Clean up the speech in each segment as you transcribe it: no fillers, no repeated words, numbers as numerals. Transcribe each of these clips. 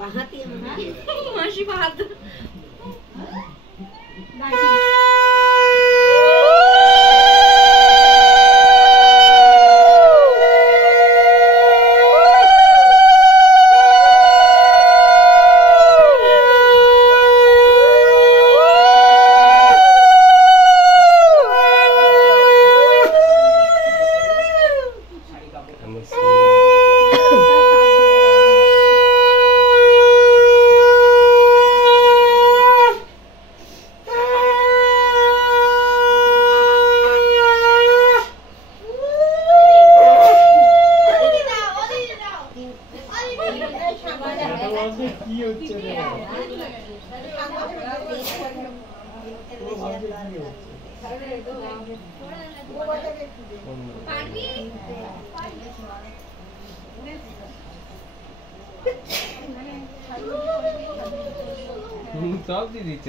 বাহাতি মাসি বাহাত সব দিয়ে দিচ্ছে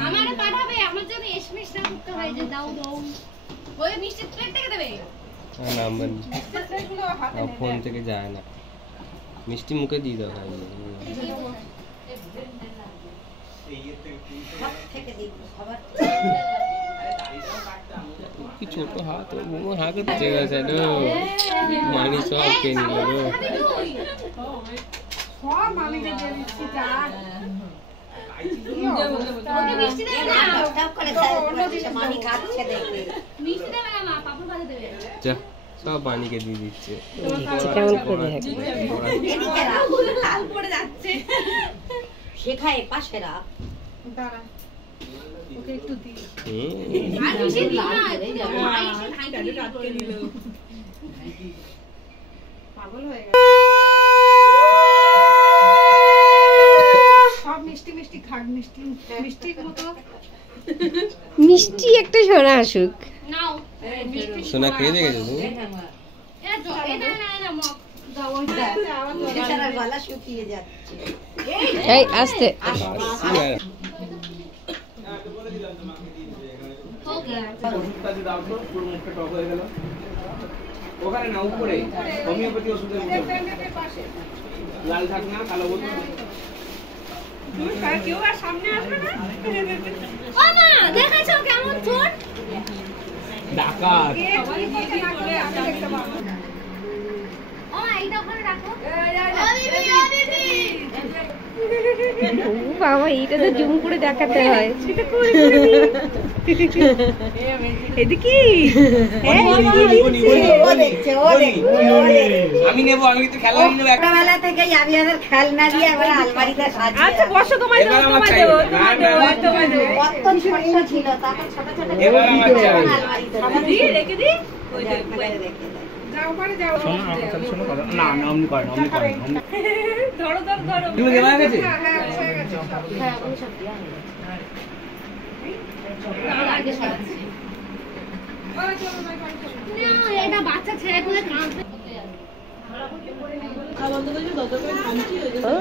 আমারে পাঠাবে আমার জন্য এসএমএস না করতে হয় যে দাও দাও ওই মিষ্টি প্লেট থেকে দেবে না নাম্বার ফোন থেকে যায় না মিষ্টি মুখে দিয়ে দাও কি ছোট হাত মোমো হাত হচ্ছে গেছে মানি সব কে নিল সব মামিকে দিয়ে দিচ্ছি যা সব বানিকে দিয়ে দিচ্ছে শেখায় পাশেরা পাগল হয়ে গেল সব মিষ্টি মিষ্টি খাক মিষ্টি মিষ্টির মতো মিষ্টি একটা সোনা আসুক নাও সোনা খেয়ে দেখেছো তুমি গলা শুকিয়ে যাচ্ছে এই আস্তে ওখানে না উপরে হোমিওপ্যাথি ওষুধের লাল থাক না কালো বোতল কেউ আর সামনে আসবে না ও মা দেখাইছো কেমন ছোট ডাকাত ও এইটা ওখানে রাখো বাবা এইটা তো জুম করে দেখাতে হয় এদিকে আমি নেবো আমি কিন্তু খেলা নিয়ে নেবো ছোটবেলা থেকে আমি আমাদের খেলনা দিয়ে এবার আলমারিতে সাজিয়ে আচ্ছা বসো তোমায় দেবো কত ছোট ছিল তারপর ছোট ছোট এবার আমার চাই রেখে দি রেখে যাও পারে যাও শোনো কথা না না অমনি করেন ধরো ধরো ধরো তুমি দেওয়া গেছে হ্যাঁ হয়ে গেছে হ্যাঁ ওই সব দিয়া আগে সরাচ্ছি না এটা বাচ্চা ছেলে করে কাঁদবে ও